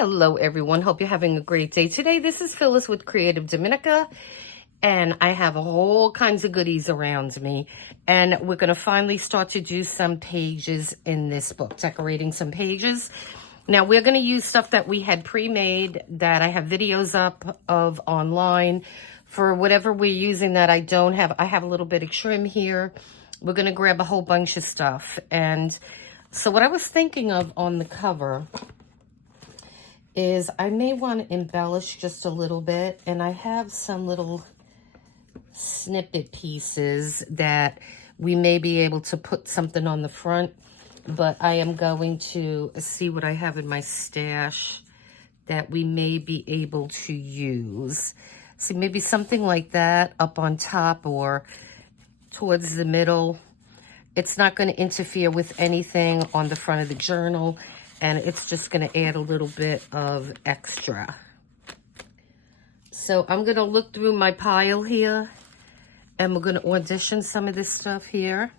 Hello everyone, hope you're having a great day. Today this is Phyllis with CreativeDomenica, and I have all kinds of goodies around me, and we're going to finally start to do some pages in this book, decorating some pages. Now we're going to use stuff that we had pre-made that I have videos up of online. For whatever we're using that I don't have, I have a little bit of trim here. We're going to grab a whole bunch of stuff. And so what I was thinking of on the cover is I may want to embellish just a little bit, and I have some little snippet pieces that we may be able to put something on the front, but I am going to see what I have in my stash that we may be able to use. See, maybe something like that up on top or towards the middle. It's not going to interfere with anything on the front of the journal, and it's just going to add a little bit of extra. So I'm going to look through my pile here, and we're going to audition some of this stuff here.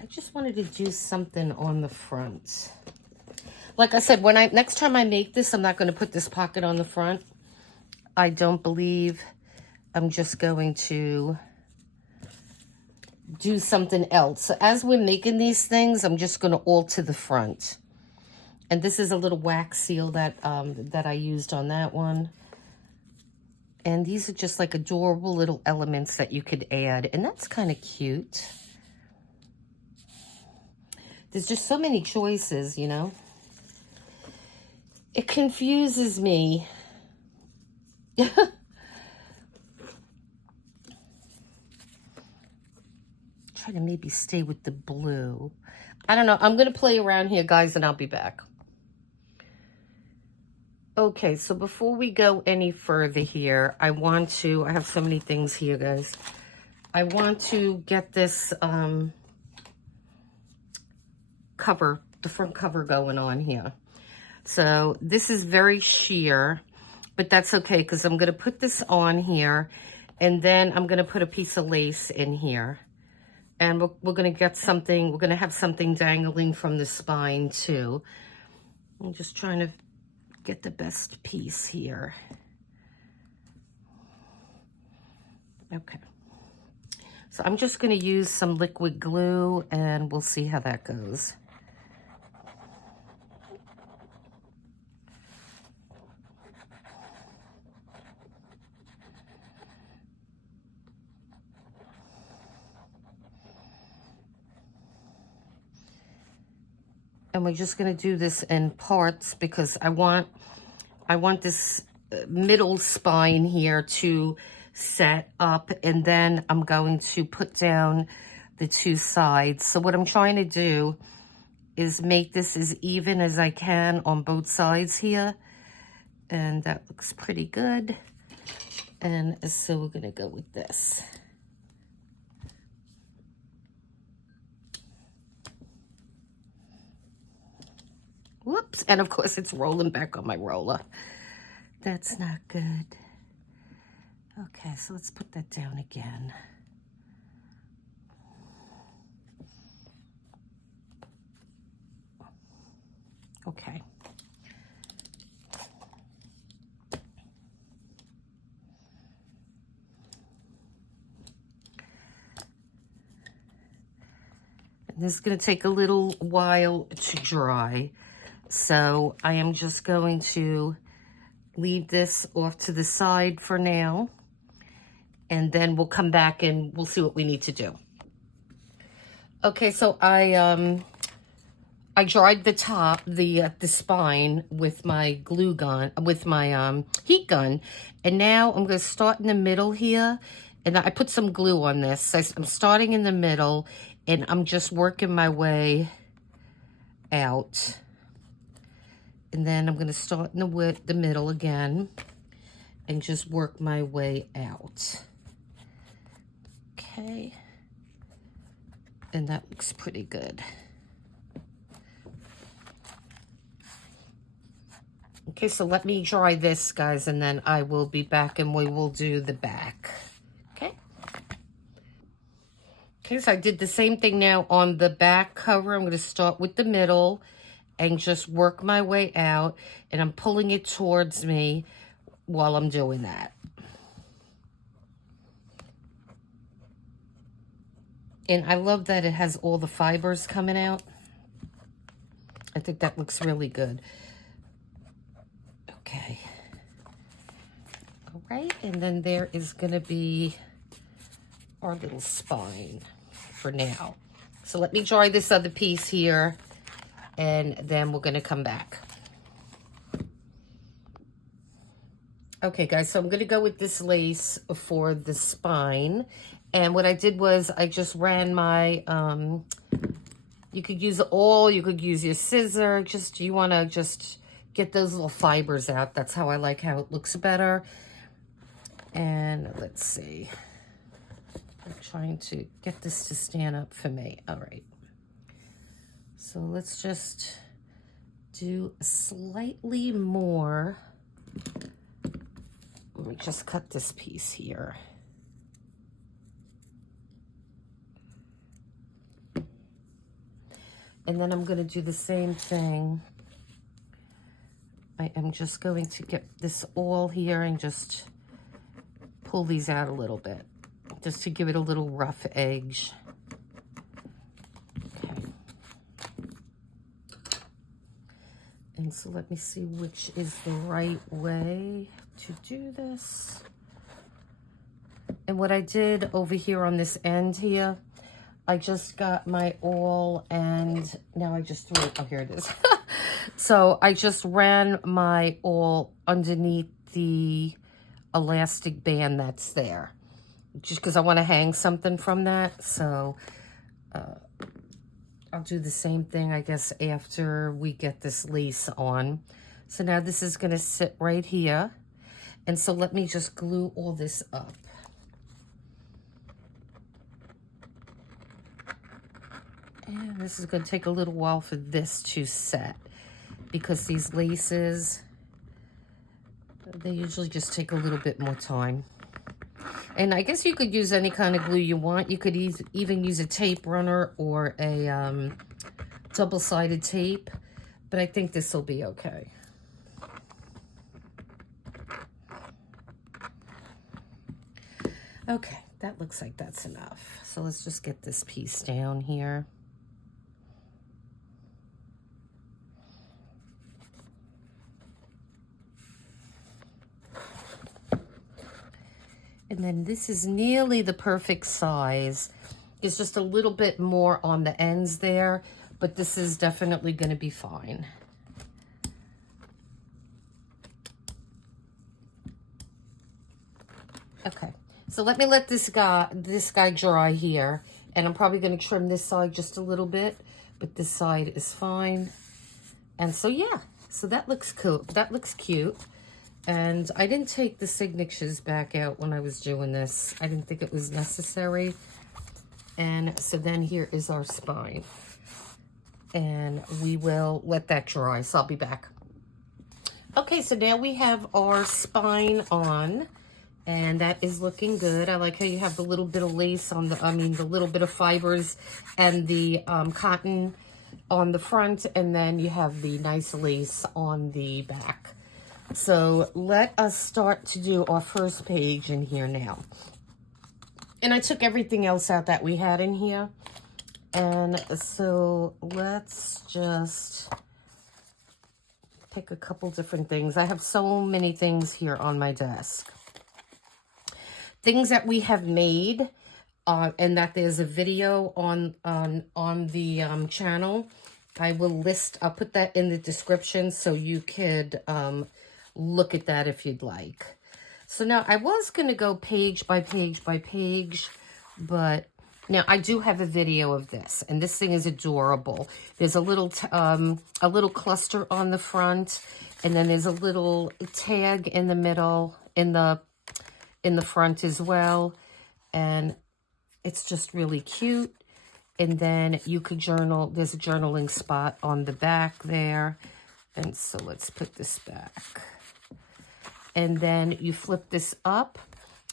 I just wanted to do something on the front. Like I said, next time I make this, I'm not going to put this pocket on the front. I don't believe. I'm just going to do something else. So as we're making these things, I'm just going to alter the front. And this is a little wax seal that that I used on that one. And these are just like adorable little elements that you could add. And that's kind of cute. There's just so many choices, you know. It confuses me. Try to maybe stay with the blue. I don't know. I'm going to play around here, guys, and I'll be back. Okay, so before we go any further here, I have so many things here, guys. I want to get this cover, the front cover going on here. So this is very sheer, but that's okay because I'm going to put this on here, and then I'm going to put a piece of lace in here. And we're going to get something, we're going to have something dangling from the spine too. I'm just trying to get the best piece here. Okay. So I'm just going to use some liquid glue, and we'll see how that goes. And we're just going to do this in parts because I want this middle spine here to set up, and then I'm going to put down the two sides. So what I'm trying to do is make this as even as I can on both sides here. And that looks pretty good. And so we're going to go with this. Whoops, and of course it's rolling back on my roller. That's not good. Okay, so let's put that down again. Okay. And this is going to take a little while to dry. So I am just going to leave this off to the side for now, and then we'll come back and we'll see what we need to do. Okay, so I dried the top, the spine with my glue gun, with my heat gun, and now I'm going to start in the middle here, and I put some glue on this. So I'm starting in the middle, and I'm just working my way out. And then I'm going to start in the middle again and just work my way out. Okay. And that looks pretty good. Okay, so let me dry this, guys, and then I will be back and we will do the back. Okay. Okay, so I did the same thing now on the back cover. I'm going to start with the middle and just work my way out, and I'm pulling it towards me while I'm doing that. And I love that it has all the fibers coming out. I think that looks really good. Okay. All right, and then there is going to be our little spine for now. So let me dry this other piece here, and then we're going to come back. Okay, guys, so I'm going to go with this lace for the spine. And what I did was I just ran my, you could use awl, you could use your scissor, you want to just get those little fibers out. That's how I like how it looks better. And let's see. I'm trying to get this to stand up for me. All right. So let's just do slightly more. Let me just cut this piece here. And then I'm going to do the same thing. I am just going to get this awl here and just pull these out a little bit, just to give it a little rough edge. Okay. And so let me see which is the right way to do this. And what I did over here on this end here, I just got my awl and now I just threw it. Oh, here it is. So I just ran my awl underneath the elastic band that's there, just because I want to hang something from that. So I'll do the same thing, I guess, after we get this lace on. So now this is going to sit right here. And so let me just glue all this up. And this is going to take a little while for this to set, because these laces, they usually just take a little bit more time. And I guess you could use any kind of glue you want. You could even use a tape runner or a double-sided tape, but I think this will be okay. Okay, that looks like that's enough. So let's just get this piece down here. And then this is nearly the perfect size. It's just a little bit more on the ends there, but this is definitely going to be fine. Okay, so let me let this guy dry here, and I'm probably going to trim this side just a little bit, but this side is fine. And so yeah, so that looks cool. That looks cute. And I didn't take the signatures back out when I was doing this. I didn't think it was necessary. And so then here is our spine. And we will let that dry, so I'll be back. Okay, so now we have our spine on. And that is looking good. I like how you have the little bit of lace on the, the little bit of fibers and the cotton on the front. And then you have the nice lace on the back. So let us start to do our first page in here now. And I took everything else out that we had in here. And so let's just pick a couple different things. I have so many things here on my desk. Things that we have made, and that there's a video on the channel. I will list, I'll put that in the description so you could look at that if you'd like. So now I was going to go page by page by page, but now I do have a video of this, and this thing is adorable. There's a little cluster on the front, and then there's a little tag in the middle, in the front as well, and it's just really cute. And then you could journal. There's a journaling spot on the back there, and so let's put this back. And then you flip this up,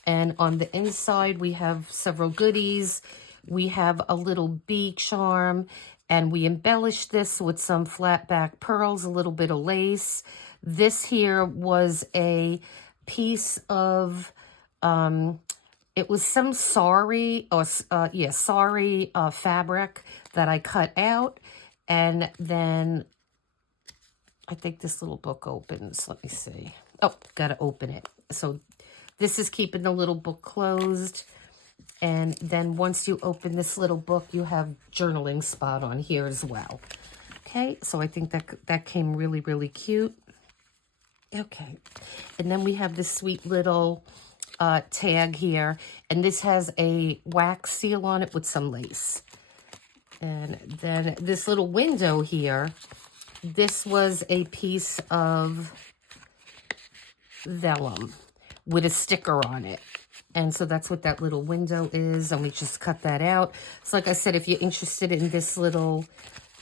and on the inside we have several goodies. we have a little bee charm, and we embellished this with some flat back pearls, a little bit of lace. This here was a piece of, it was some sari, or sari fabric that I cut out. And then I think this little book opens. Let me see. Oh, got to open it. So this is keeping the little book closed. And then once you open this little book, you have journaling spot on here as well. Okay, so I think that came really, really cute. Okay, and then we have this sweet little tag here. And this has a wax seal on it with some lace. And then this little window here, this was a piece of vellum with a sticker on it. And so that's what that little window is, and we just cut that out. So like I said, if you're interested in this little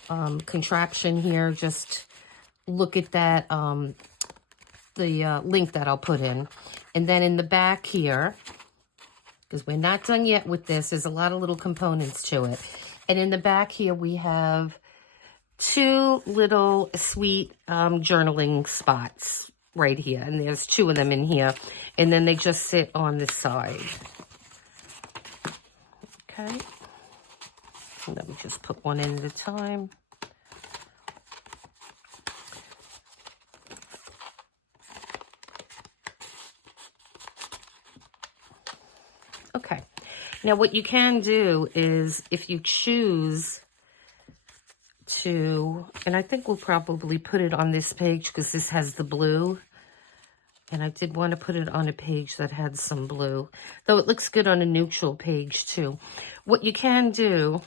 contraption here, just look at that, the link that I'll put in. And then in the back here, because we're not done yet with this, there's a lot of little components to it. And in the back here, we have two little sweet journaling spots right here. And there's two of them in here. And then they just sit on the side. Okay. And let me just put one in at a time. Okay. Now what you can do is, if you choose to, and I think we'll probably put it on this page because this has the blue. And I did want to put it on a page that had some blue, though it looks good on a neutral page too. What you can do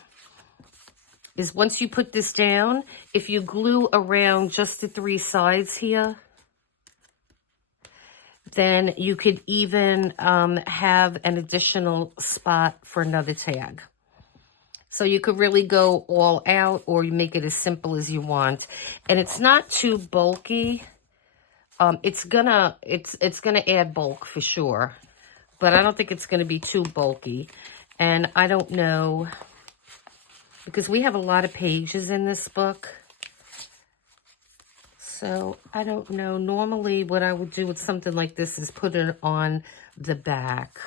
is, once you put this down, if you glue around just the three sides here, then you could even have an additional spot for another tag. So you could really go all out, or you make it as simple as you want. And it's not too bulky. It's gonna add bulk for sure, but I don't think it's gonna be too bulky. And I don't know, because we have a lot of pages in this book. So I don't know. Normally what I would do with something like this is put it on the back.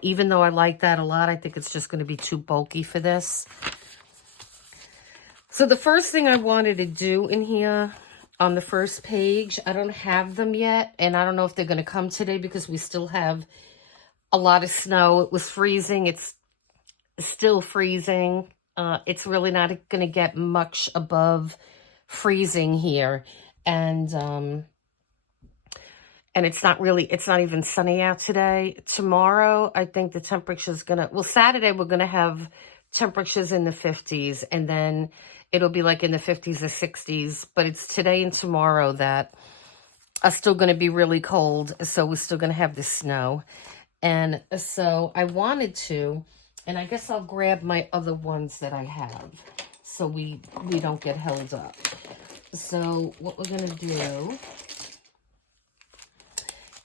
Even though I like that a lot, I think it's just going to be too bulky for this. So the first thing I wanted to do in here on the first page, I don't have them yet. And I don't know if they're going to come today because we still have a lot of snow. It was freezing. It's still freezing. It's really not going to get much above freezing here. And it's not even sunny out today. Tomorrow, I think the temperature's Saturday, we're going to have temperatures in the 50s, and then it'll be like in the 50s or 60s. But it's today and tomorrow that are still going to be really cold. So we're still going to have the snow. And so I wanted to, and I guess I'll grab my other ones that I have so we don't get held up. So what we're going to do,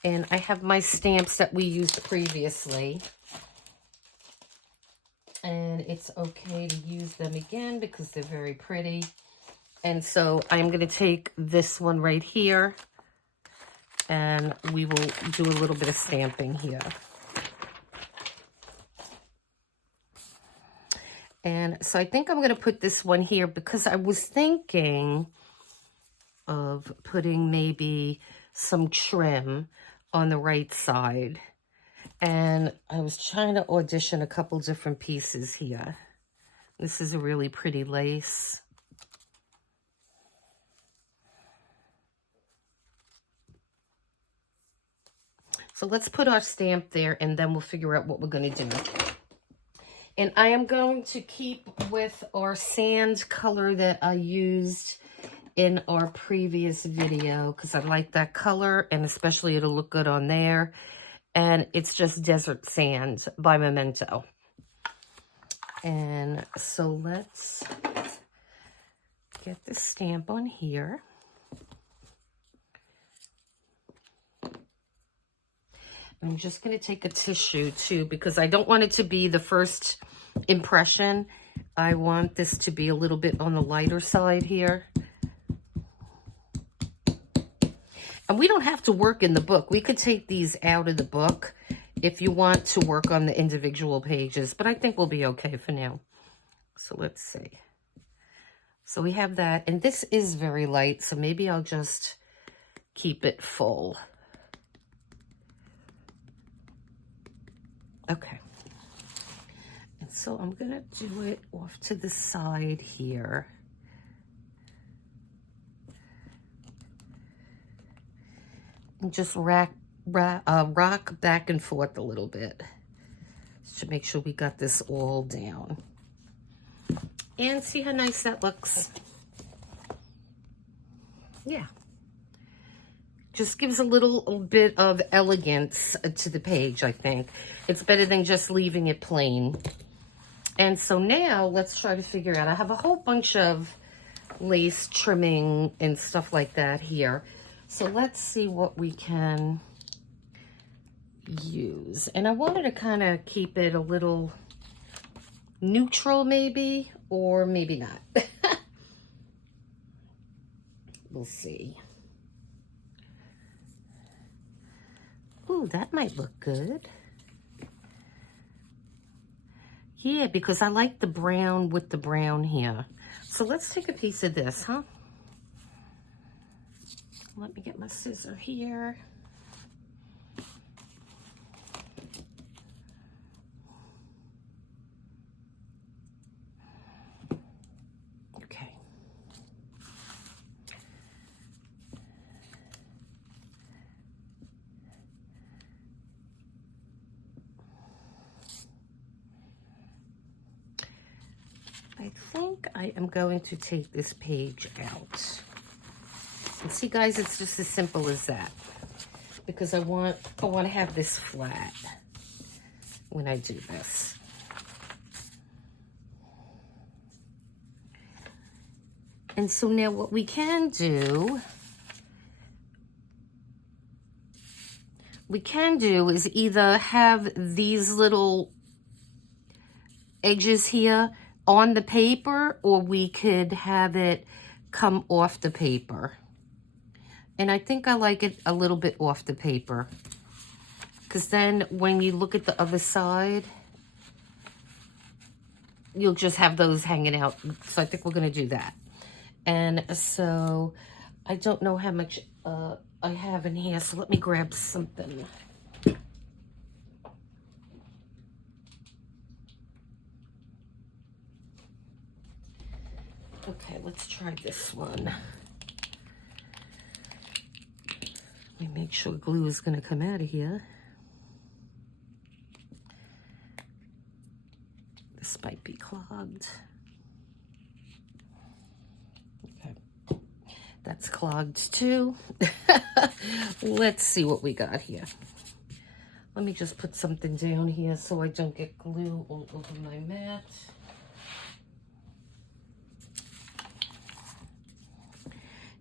and I have my stamps that we used previously, and it's okay to use them again because they're very pretty. And so I'm going to take this one right here, and we will do a little bit of stamping here. And so I think I'm going to put this one here because I was thinking of putting maybe some trim on the right side. And I was trying to audition a couple different pieces here. This is a really pretty lace. So let's put our stamp there, and then we'll figure out what we're going to do. And I am going to keep with our sand color that I used in our previous video because I like that color, and especially it'll look good on there. And it's just Desert Sand by Memento. And so let's get the stamp on here. I'm just going to take a tissue too, because I don't want it to be the first impression, I want this to be a little bit on the lighter side here. And we don't have to work in the book. We could take these out of the book if you want to work on the individual pages, but I think we'll be okay for now. So let's see. So we have that, and this is very light, so maybe I'll just keep it full. Okay. And so I'm gonna do it off to the side here. And just rock back and forth a little bit to make sure we got this all down. And see how nice that looks. Yeah. Just gives a little bit of elegance to the page, I think. It's better than just leaving it plain. And so now let's try to figure out, I have a whole bunch of lace trimming and stuff like that here. So let's see what we can use. And I wanted to kind of keep it a little neutral maybe, or maybe not. We'll see. Ooh, that might look good. Yeah, because I like the brown with the brown here. So let's take a piece of this, huh? Let me get my scissor here. Okay. I think I am going to take this page out. And see, guys, it's just as simple as that. Because I want to have this flat when I do this. And so now what we can do is either have these little edges here on the paper, or we could have it come off the paper. And I think I like it a little bit off the paper, because then when you look at the other side, you'll just have those hanging out. So I think we're going to do that. And so I don't know how much I have in here, so let me grab something. Okay, let's try this one. Let me make sure glue is going to come out of here. This might be clogged. Okay, that's clogged too. Let's see what we got here. Let me just put something down here so I don't get glue all over my mat.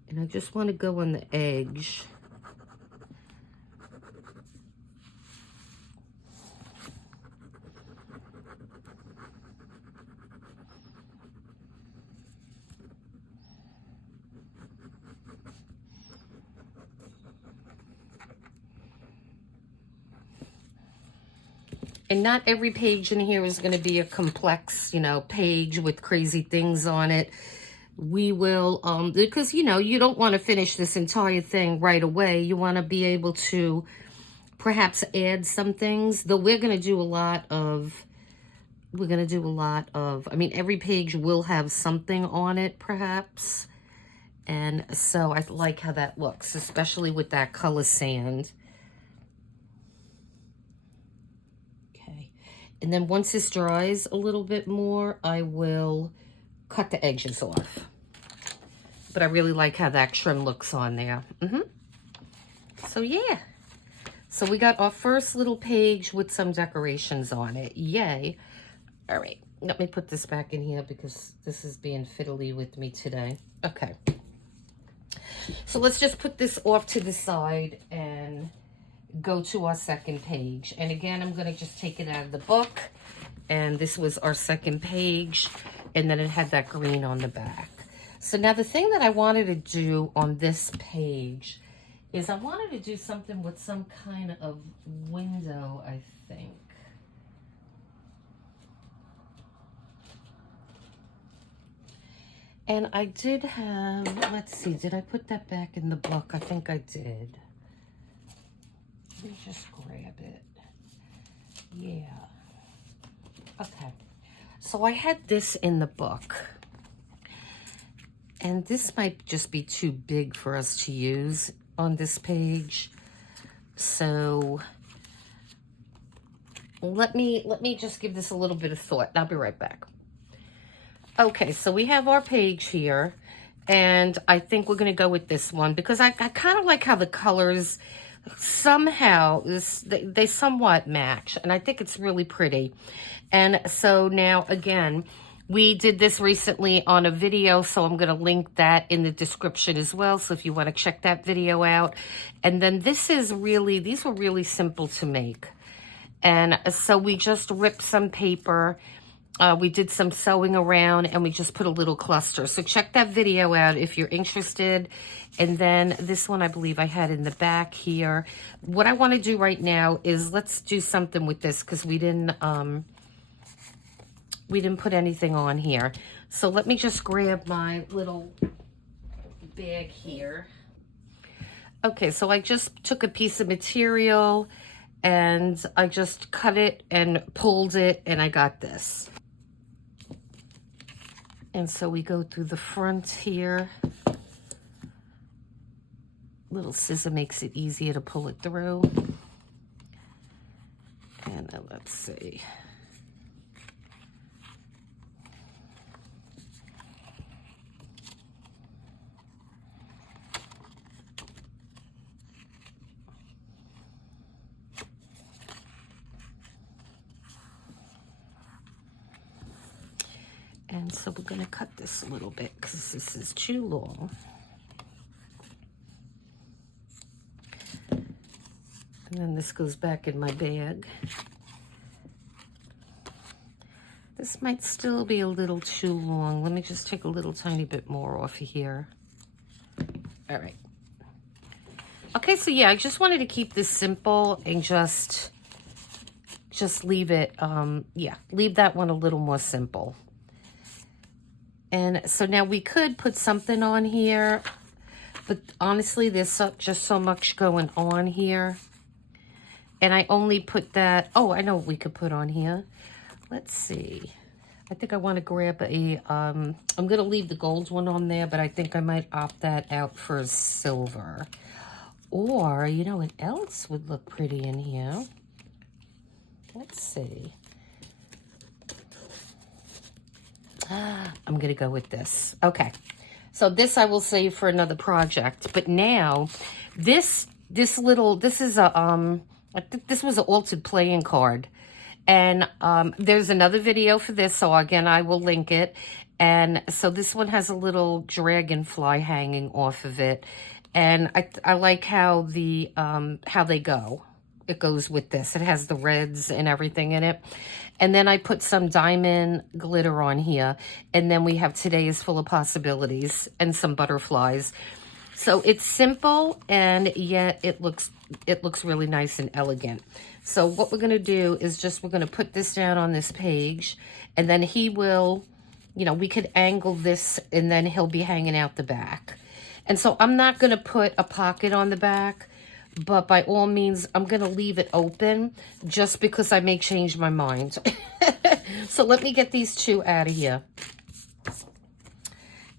And I just want to go on the edge. And not every page in here is going to be a complex, you know, page with crazy things on it. We will, because, you know, you don't want to finish this entire thing right away. You want to be able to perhaps add some things, though we're going to do a lot of, I mean, every page will have something on it, perhaps. And so I like how that looks, especially with that color sand. Okay. And then once this dries a little bit more, I will cut the edges off. But I really like how that trim looks on there. So yeah. So we got our first little page with some decorations on it. Yay. All right. Let me put this back in here because this is being fiddly with me today. Okay. So let's just put this off to the side and go to our second page. And again, I'm going to just take it out of the book and this was our second page, and then it had that green on the back. So now the thing that I wanted to do on this page is I wanted to do something with some kind of window, I think. And I did have, let's see, did I put that back in the book? I think I did. Let me just grab it. Yeah. Okay. So I had this in the book. And this might just be too big for us to use on this page. So let me just give this a little bit of thought. I'll be right back. Okay, so we have our page here, and I think we're going to go with this one because I kind of like how the colors somehow, they somewhat match, and I think it's really pretty. And so now, again, we did this recently on a video, so I'm going to link that in the description as well, so if you want to check that video out. And then these were really simple to make. And so we just ripped some paper. We did some sewing around, and we just put a little cluster. So check that video out if you're interested. And then this one I believe I had in the back here. What I want to do right now is let's do something with this because we didn't put anything on here. So let me just grab my little bag here. Okay, so I just took a piece of material and I just cut it and pulled it, and I got this. And so we go through the front here. Little scissor makes it easier to pull it through. And then let's see. And so we're going to cut this a little bit because this is too long. And then this goes back in my bag. This might still be a little too long. Let me just take a little tiny bit more off of here. All right. Okay, so yeah, I just wanted to keep this simple and just leave it, leave that one a little more simple. And so now we could put something on here, but honestly, there's just so much going on here. And I only put that, oh, I know what we could put on here. Let's see. I think I want to grab I'm going to leave the gold one on there, but I think I might opt that out for silver. Or, you know what else would look pretty in here? Let's see. I'm going to go with this. Okay. So this I will save for another project. But now, this is a, I think this was an altered playing card. And there's another video for this. So again, I will link it. And so this one has a little dragonfly hanging off of it. And I like how how they go. It goes with this. It has the reds and everything in it. And then I put some diamond glitter on here. And then we have Today is Full of Possibilities and some butterflies. So it's simple, and yet it looks really nice and elegant. So what we're going to do is we're going to put this down on this page, and then he will, we could angle this, and then he'll be hanging out the back. And so I'm not going to put a pocket on the back, but by all means, I'm going to leave it open just because I may change my mind. So let me get these two out of here.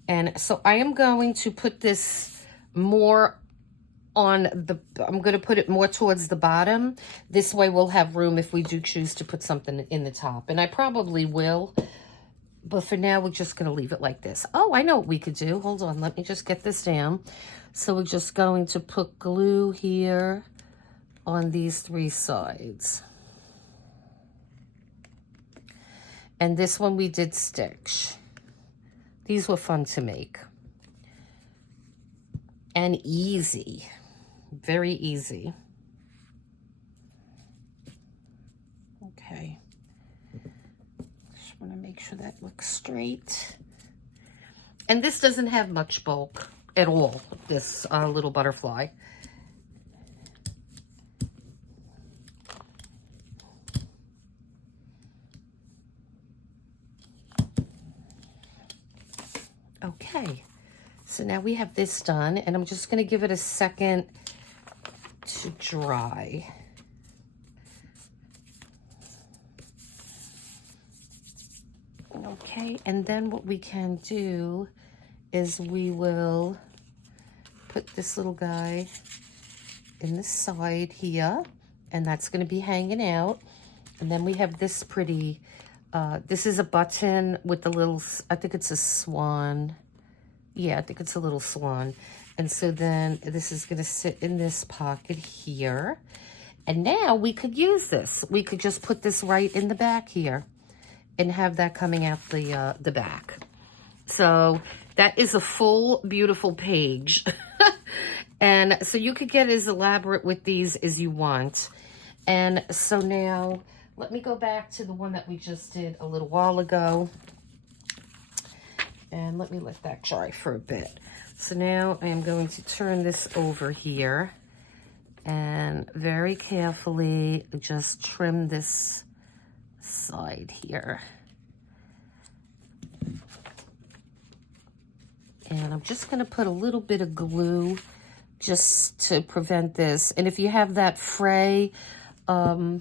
And so I am going to put this more on I'm going to put it more towards the bottom. This way we'll have room if we do choose to put something in the top. And I probably will, but for now we're just going to leave it like this. Oh, I know what we could do. Hold on, let me just get this down. So we're just going to put glue here on these three sides. And this one we did stitch. These were fun to make. And easy. Very easy. Okay. want to make sure that looks straight. And this doesn't have much bulk at all, this little butterfly. Okay, so now we have this done, and I'm just going to give it a second to dry. Okay, and then what we can do is we will put this little guy in the side here, and that's going to be hanging out. And then we have this pretty, this is a button with the little, I think it's a swan. Yeah, I think it's a little swan. And so then this is going to sit in this pocket here. And now we could use this. We could just put this right in the back here and have that coming out the back. So that is a full, beautiful page. And so you could get as elaborate with these as you want. And so now, let me go back to the one that we just did a little while ago. And let me let that dry for a bit. So now I am going to turn this over here and very carefully just trim this side here. And I'm just going to put a little bit of glue just to prevent this. And if you have that fray, it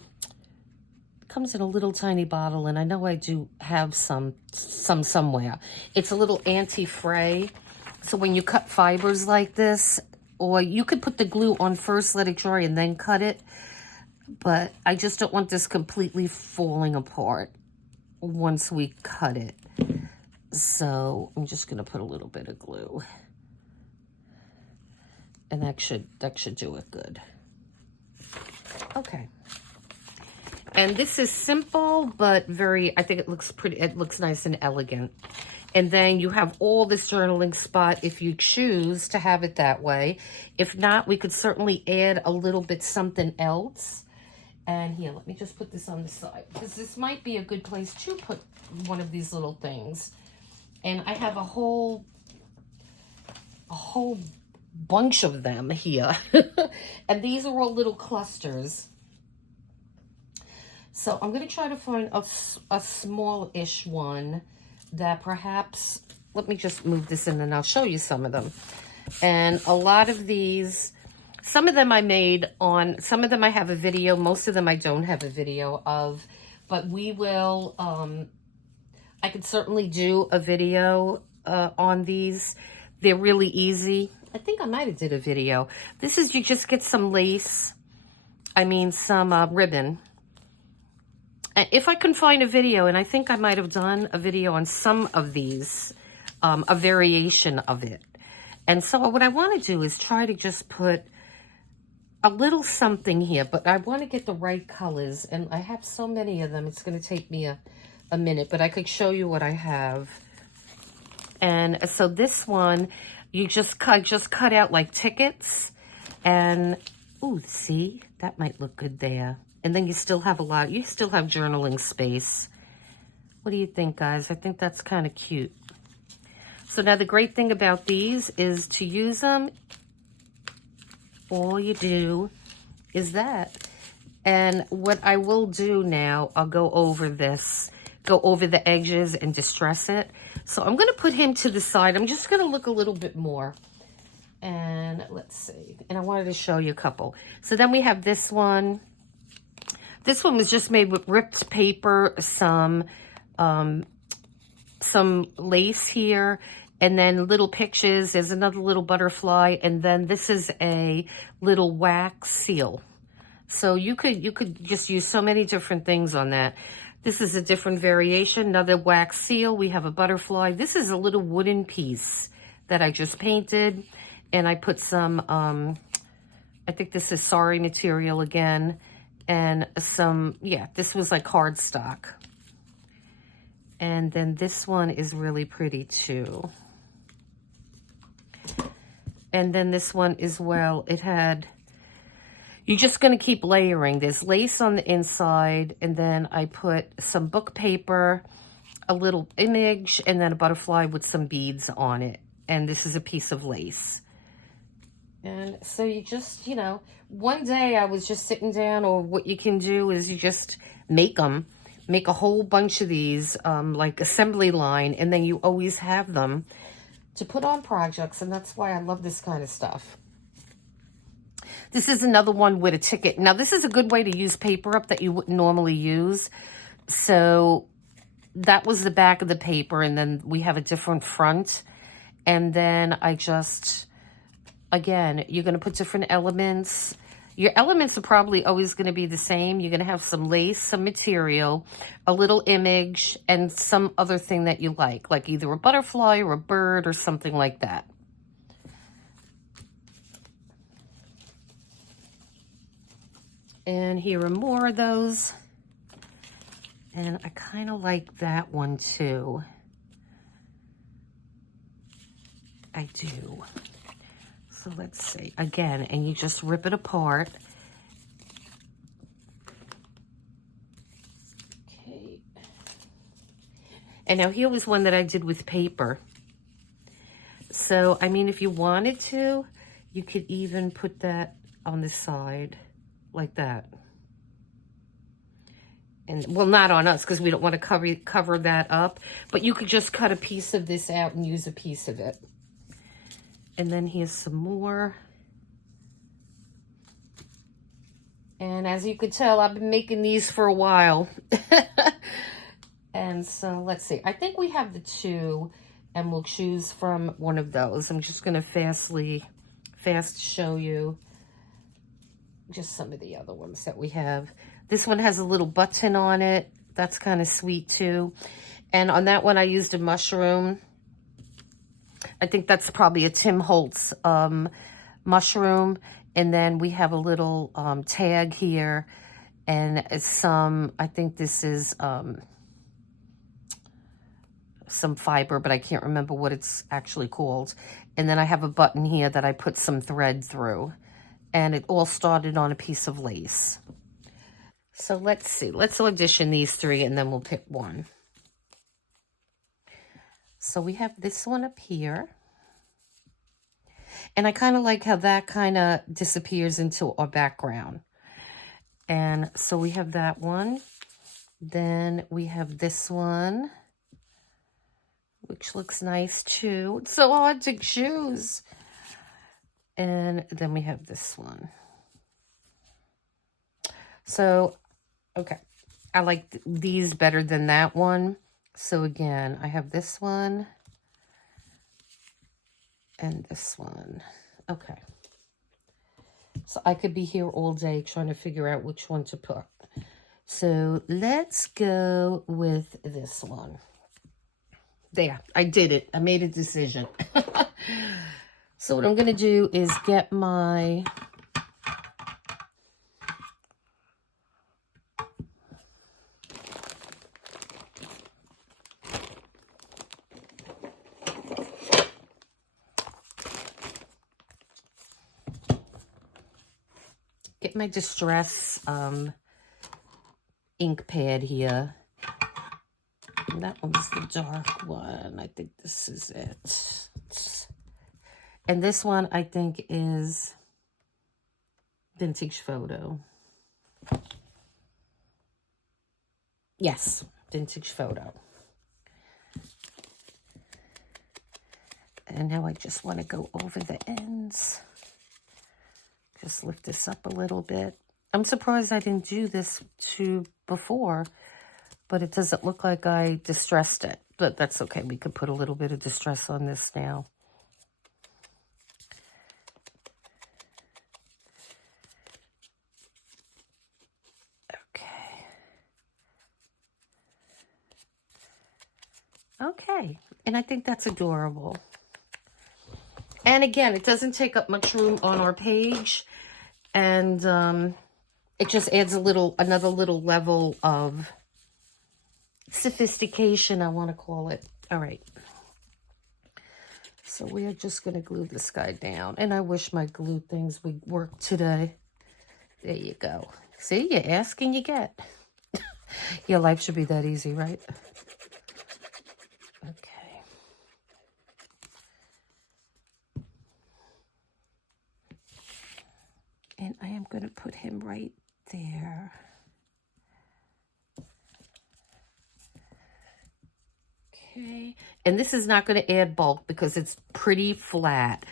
comes in a little tiny bottle, and I know I do have some somewhere. It's a little anti-fray. So when you cut fibers like this, or you could put the glue on first, let it dry, and then cut it. But I just don't want this completely falling apart once we cut it. So I'm just going to put a little bit of glue. And that should do it good. Okay. And this is simple, but very, I think it looks pretty, it looks nice and elegant. And then you have all this journaling spot if you choose to have it that way. If not, we could certainly add a little bit something else. And here, let me just put this on the side, because this might be a good place to put one of these little things. And I have a whole bunch of them here. And these are all little clusters. So I'm going to try to find a small-ish one that perhaps, let me just move this in and I'll show you some of them. And a lot of these, some of them I made on, some of them I have a video, most of them I don't have a video of, but we will, I could certainly do a video on these. They're really easy. I think I might have did a video. This is, you just get some lace, some ribbon. If I can find a video, and I think I might have done a video on some of these, a variation of it. And so what I want to do is try to just put a little something here, but I want to get the right colors, and I have so many of them, it's going to take me a minute, but I could show you what I have. And so this one, you just cut out like tickets, and, ooh, see, that might look good there. And then you still have you still have journaling space. What do you think, guys? I think that's kind of cute. So now the great thing about these is to use them, all you do is that. And what I will do now, I'll go over this, go over the edges and distress it. So I'm going to put him to the side. I'm just going to look a little bit more. And let's see. And I wanted to show you a couple. So then we have this one. This one was just made with ripped paper, some lace here, and then little pictures. There's another little butterfly, and then this is a little wax seal. So you could just use so many different things on that. This is a different variation, another wax seal. We have a butterfly. This is a little wooden piece that I just painted, and I put some, I think this is sari material again. And some, yeah, this was like cardstock. And then this one is really pretty too. And then this one as well, it had, you're just going to keep layering. There's lace on the inside, and then I put some book paper, a little image and then a butterfly with some beads on it. And this is a piece of lace. And so you just, you know, one day I was just sitting down, or what you can do is you just make them. Make a whole bunch of these, like assembly line, and then you always have them to put on projects, and that's why I love this kind of stuff. This is another one with a ticket. Now, this is a good way to use paper up that you wouldn't normally use. So that was the back of the paper, and then we have a different front. And then I just, again, you're going to put different elements. Your elements are probably always going to be the same. You're going to have some lace, some material, a little image, and some other thing that you like either a butterfly or a bird or something like that. And here are more of those. And I kind of like that one too. I do. So let's see. Again, and you just rip it apart. Okay. And now here was one that I did with paper. So, I mean, if you wanted to, you could even put that on the side like that. And, well, not on us because we don't want to cover that up. But you could just cut a piece of this out and use a piece of it. And then here's some more. And as you could tell, I've been making these for a while. And so let's see. I think we have the two, and we'll choose from one of those. I'm just going to fast show you just some of the other ones that we have. This one has a little button on it. That's kind of sweet too. And on that one, I used a mushroom. I think that's probably a Tim Holtz mushroom. And then we have a little tag here and some, I think this is some fiber, but I can't remember what it's actually called. And then I have a button here that I put some thread through. And it all started on a piece of lace. So let's see. Let's audition these three and then we'll pick one. So we have this one up here. And I kind of like how that kind of disappears into our background. And so we have that one. Then we have this one, which looks nice too. It's so hard to choose. And then we have this one. So, okay. I like these better than that one. So again, I have this one and this one. Okay. So I could be here all day trying to figure out which one to put. So let's go with this one. There, I did it. I made a decision. So what I'm going to do is get my... Get my Distress ink pad here. And that one's the dark one. I think this is it. And this one, I think, is Vintage Photo. Yes, Vintage Photo. And now I just want to go over the ends. Just lift this up a little bit. I'm surprised I didn't do this before, but it doesn't look like I distressed it. But that's okay. We could put a little bit of distress on this now. Okay, and I think that's adorable. And again, it doesn't take up much room on our page, and it just adds another little level of sophistication, I want to call it. All right. So we are just going to glue this guy down, and I wish my glue things would work today. There you go. See, you ask and you get. Your life should be that easy, right? I am going to put him right there. Okay, and this is not going to add bulk because it's pretty flat.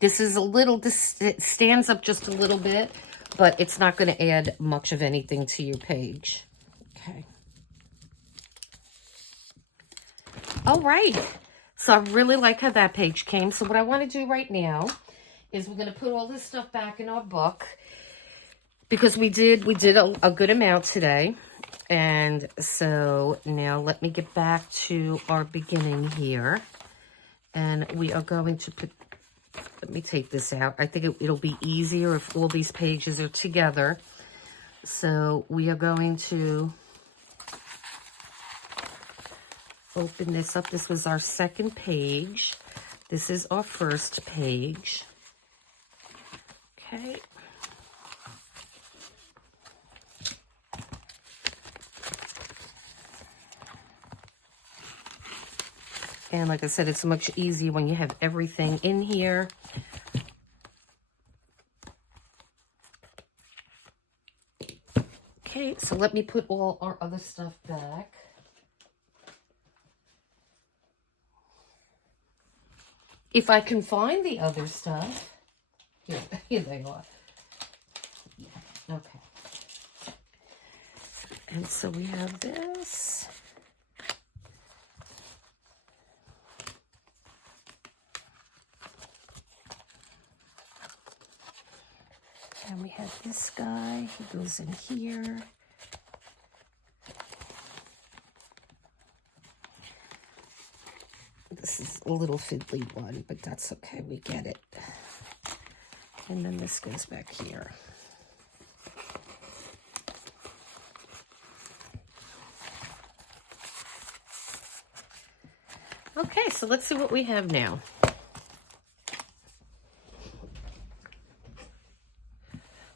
This is a little, this stands up just a little bit, but it's not going to add much of anything to your page. Okay. All right. So I really like how that page came. So what I want to do right now is we're going to put all this stuff back in our book because we did a good amount today. And so now let me get back to our beginning here. And we are going to put, let me take this out. I think it'll be easier if all these pages are together. So we are going to open this up. This was our second page. This is our first page. Okay. And like I said, it's much easier when you have everything in here. Okay, so let me put all our other stuff back. If I can find the other stuff. Here they are. Okay. And so we have this. And we have this guy, he goes in here. This is a little fiddly one, but that's okay, we get it. And then this goes back here. Okay, so let's see what we have now.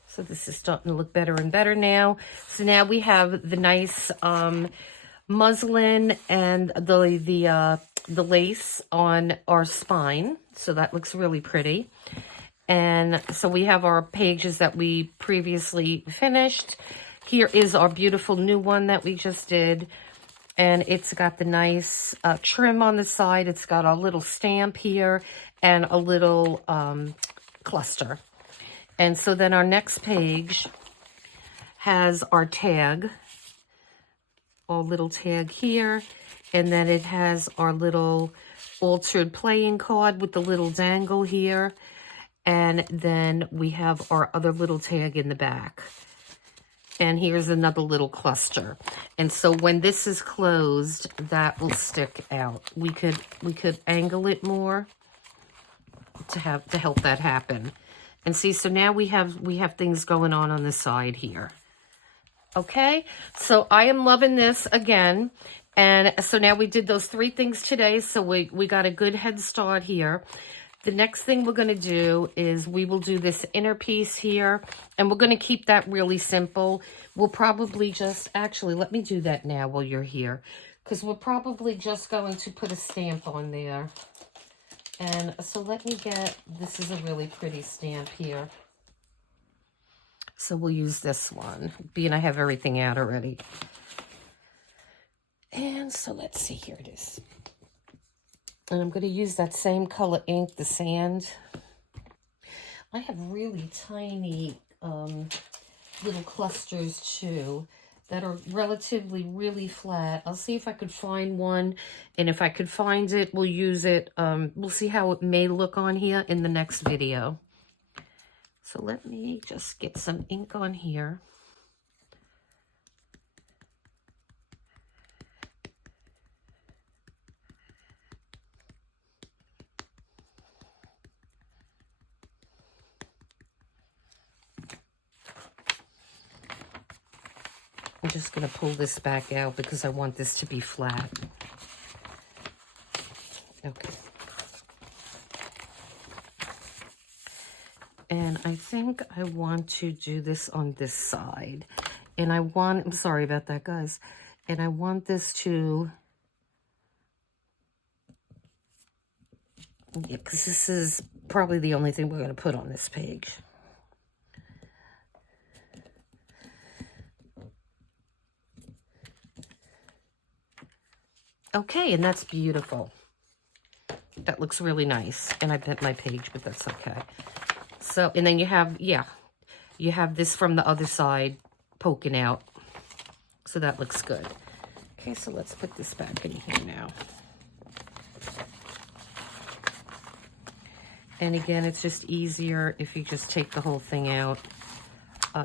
So this is starting to look better and better now. So now we have the nice muslin and the lace on our spine. So that looks really pretty. And so we have our pages that we previously finished. Here is our beautiful new one that we just did. And it's got the nice trim on the side. It's got a little stamp here and a little cluster. And so then our next page has our tag, our little tag here, and then it has our little altered playing card with the little dangle here, and then we have our other little tag in the back. And here's another little cluster. And so when this is closed, that will stick out. We could angle it more to help that happen. And see, so now we have things going on the side here. Okay, so I am loving this again. And so now we did those 3 things today. So we got a good head start here. The next thing we're going to do is we will do this inner piece here. And we're going to keep that really simple. We'll probably just, actually, let me do that now while you're here. Because we're probably just going to put a stamp on there. And so let me get, this is a really pretty stamp here. So we'll use this one, being I have everything out already. And so let's see, here it is. And I'm going to use that same color ink, the sand. I have really tiny little clusters too that are relatively really flat. I'll see if I could find one, and if I could find it, we'll use it. We'll see how it may look on here in the next video. So let me just get some ink on here. I'm just going to pull this back out because I want this to be flat. Okay. And I think I want to do this on this side. And I'm sorry about that, guys. And I want this to, yeah, because this is probably the only thing we're going to put on this page. Okay, and that's beautiful. That looks really nice. And I bent my page, but that's okay. So, and then you have, yeah, you have this from the other side poking out. So that looks good. Okay, so let's put this back in here now. And again, it's just easier if you just take the whole thing out.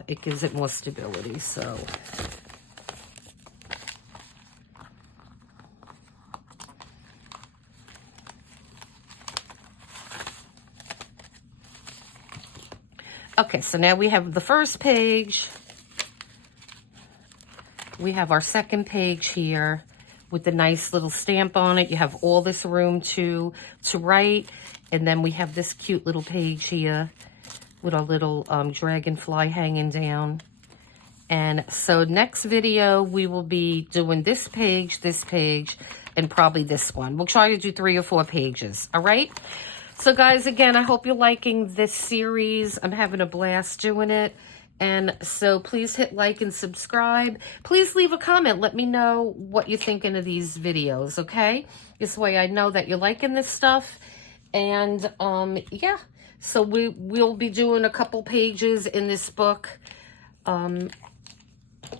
It gives it more stability, so. Okay, so now we have the first page. We have our second page here with the nice little stamp on it. You have all this room to write. And then we have this cute little page here with our little dragonfly hanging down. And so next video, we will be doing this page, and probably this one. We'll try to do 3 or 4 pages, all right? So guys, again, I hope you're liking this series. I'm having a blast doing it. And so please hit like and subscribe. Please leave a comment. Let me know what you're thinking of these videos, okay? This way I know that you're liking this stuff. And yeah, so we'll be doing a couple pages in this book a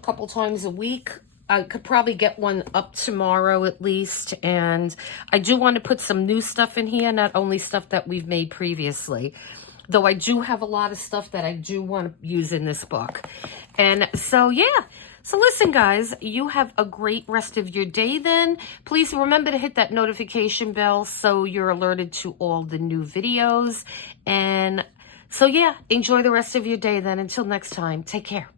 couple times a week. I could probably get one up tomorrow at least. And I do want to put some new stuff in here, not only stuff that we've made previously. Though I do have a lot of stuff that I do want to use in this book. And so, yeah. So listen, guys, you have a great rest of your day then. Please remember to hit that notification bell so you're alerted to all the new videos. And so, yeah, enjoy the rest of your day then. Until next time, take care.